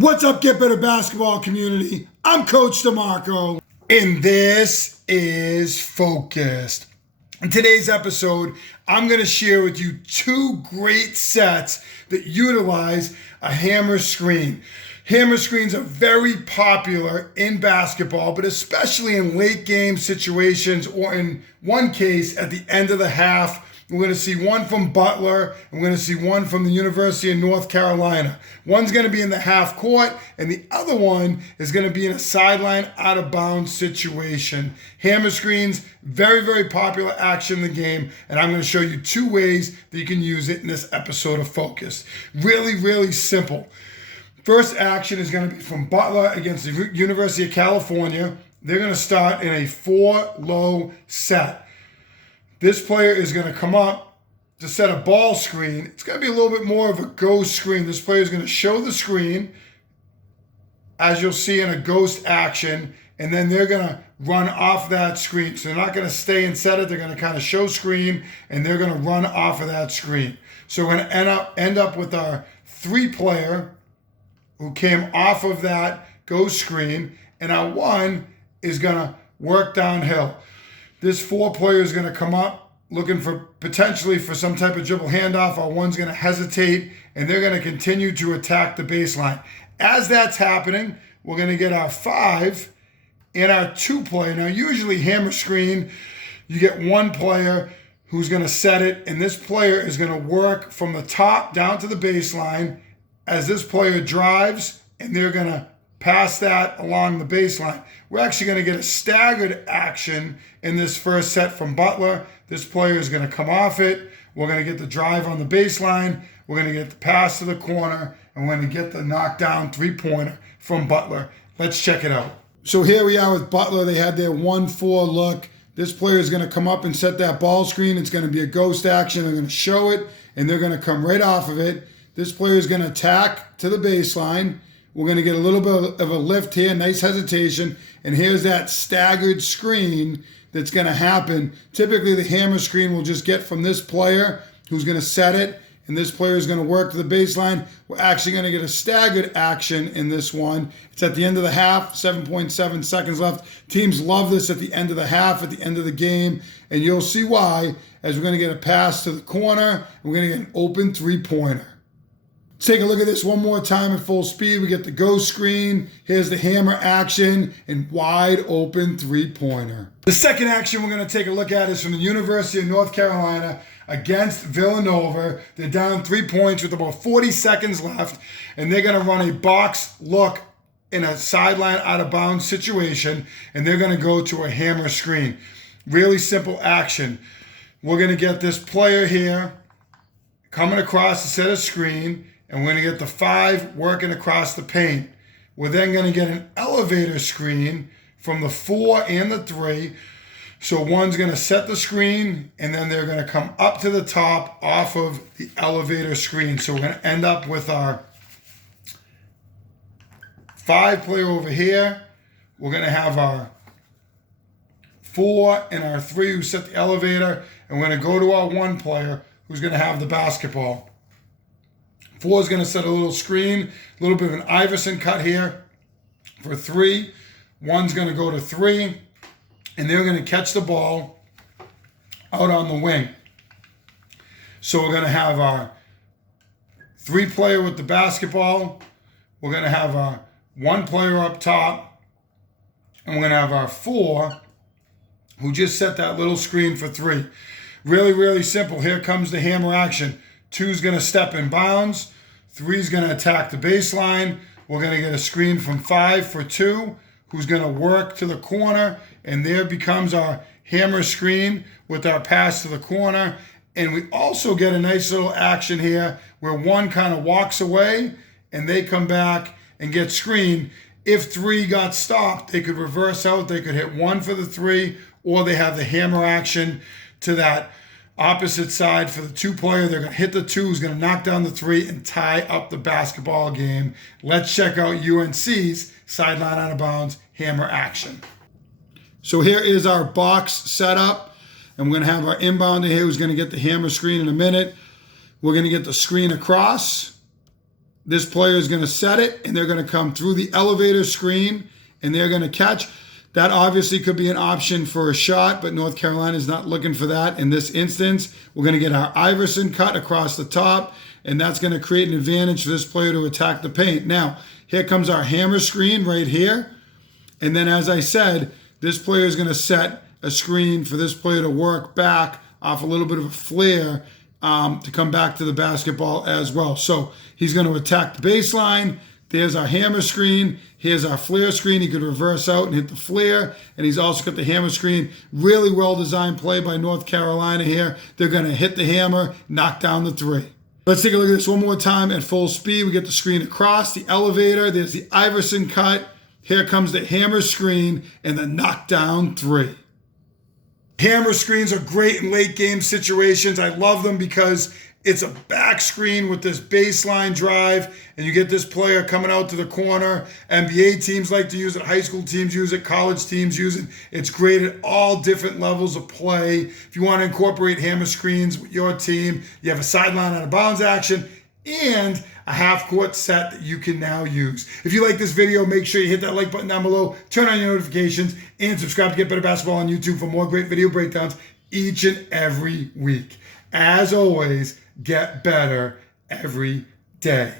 What's up, Get Better Basketball community? I'm Coach DeMarco, and this is Focused. In today's episode, I'm going to share with you two great sets that utilize a hammer screen. Hammer screens are very popular in basketball, but especially in late game situations, or in one case at the end of the half. We're going to see one from Butler, and we're going to see one from the University of North Carolina. One's going to be in the half court, and the other one is going to be in a sideline out of bounds situation. Hammer screens, very, very popular action in the game, and I'm going to show you two ways that you can use it in this episode of Focus. Really, really simple. First action is going to be from Butler against the University of California. They're going to start in a 4-low set. This player is going to come up to set a ball screen. It's going to be a little bit more of a ghost screen. This player is going to show the screen, as you'll see in a ghost action, and then they're going to run off that screen. So they're not going to stay and set it. They're going to kind of show screen, and they're going to run off of that screen. So we're going to end up with our 3-player who came off of that ghost screen, and our 1 is going to work downhill. This 4-player is going to come up looking for potentially for some type of dribble handoff. Our 1's going to hesitate, and they're going to continue to attack the baseline. As that's happening, we're going to get our 5 and our 2-player. Now, usually hammer screen, you get 1 player who's going to set it, and this player is going to work from the top down to the baseline as this player drives, and they're going to pass that along the baseline. We're actually going to get a staggered action in this first set from Butler. This player is going to come off it. We're going to get the drive on the baseline. We're going to get the pass to the corner, and we're going to get the knockdown 3-pointer from Butler. Let's check it out. So here we are with Butler. They had their 1-4 look. This player is going to come up and set that ball screen. It's going to be a ghost action. They're going to show it, and they're going to come right off of it. This player is going to attack to the baseline. We're going to get a little bit of a lift here, nice hesitation, and here's that staggered screen that's going to happen. Typically, the hammer screen will just get from this player who's going to set it, and this player is going to work to the baseline. We're actually going to get a staggered action in this one. It's at the end of the half, 7.7 seconds left. Teams love this at the end of the half, at the end of the game, and you'll see why, as we're going to get a pass to the corner, and we're going to get an open 3-pointer. Let's take a look at this one more time at full speed. We get the ghost screen. Here's the hammer action and wide open 3-pointer. The second action we're going to take a look at is from the University of North Carolina against Villanova. They're down 3 points with about 40 seconds left, and they're going to run a box look in a sideline out of bounds situation, and they're going to go to a hammer screen. Really simple action. We're going to get this player here coming across to set a screen, and we're going to get the 5 working across the paint. We're then going to get an elevator screen from the 4 and the 3. So 1's going to set the screen, and then they're going to come up to the top off of the elevator screen. So we're going to end up with our 5-player over here. We're going to have our 4 and our 3 who set the elevator, and we're going to go to our 1-player who's going to have the basketball. 4 is going to set a little screen, a little bit of an Iverson cut here for 3. 1's going to go to 3, and they're going to catch the ball out on the wing. So we're going to have our 3-player with the basketball. We're going to have our 1-player up top, and we're going to have our 4 who just set that little screen for 3. Really, really simple. Here comes the hammer action. 2's going to step in bounds. 3's going to attack the baseline. We're going to get a screen from 5 for 2, who's going to work to the corner. And there becomes our hammer screen with our pass to the corner. And we also get a nice little action here where 1 kind of walks away and they come back and get screened. If 3 got stopped, they could reverse out. They could hit 1 for the 3, or they have the hammer action to that opposite side for the 2-player. They're going to hit the 2, who's going to knock down the 3 and tie up the basketball game. Let's check out UNC's sideline out of bounds hammer action. So here is our box setup, and we're going to have our inbounder here who's going to get the hammer screen in a minute. We're going to get the screen across. this player is going to set it, and they're going to come through the elevator screen, and they're going to catch. That obviously could be an option for a shot, but North Carolina is not looking for that in this instance. We're going to get our Iverson cut across the top, and that's going to create an advantage for this player to attack the paint. Now, here comes our hammer screen right here. And then, as I said, this player is going to set a screen for this player to work back off a little bit of a flare to come back to the basketball as well. So he's going to attack the baseline. There's our hammer screen. Here's our flare screen. He could reverse out and hit the flare. And he's also got the hammer screen. Really well-designed play by North Carolina here. They're going to hit the hammer, knock down the three. Let's take a look at this one more time at full speed. We get the screen across, the elevator. There's the Iverson cut. Here comes the hammer screen and the knockdown three. Hammer screens are great in late game situations. I love them because it's a back screen with this baseline drive, and you get this player coming out to the corner. NBA teams like to use it. High school teams use it. College teams use it. It's great at all different levels of play. If you want to incorporate hammer screens with your team, you have a sideline out of bounds action and a half-court set that you can now use. If you like this video, make sure you hit that like button down below, turn on your notifications, and subscribe to Get Better Basketball on YouTube for more great video breakdowns each and every week. As always, get better every day.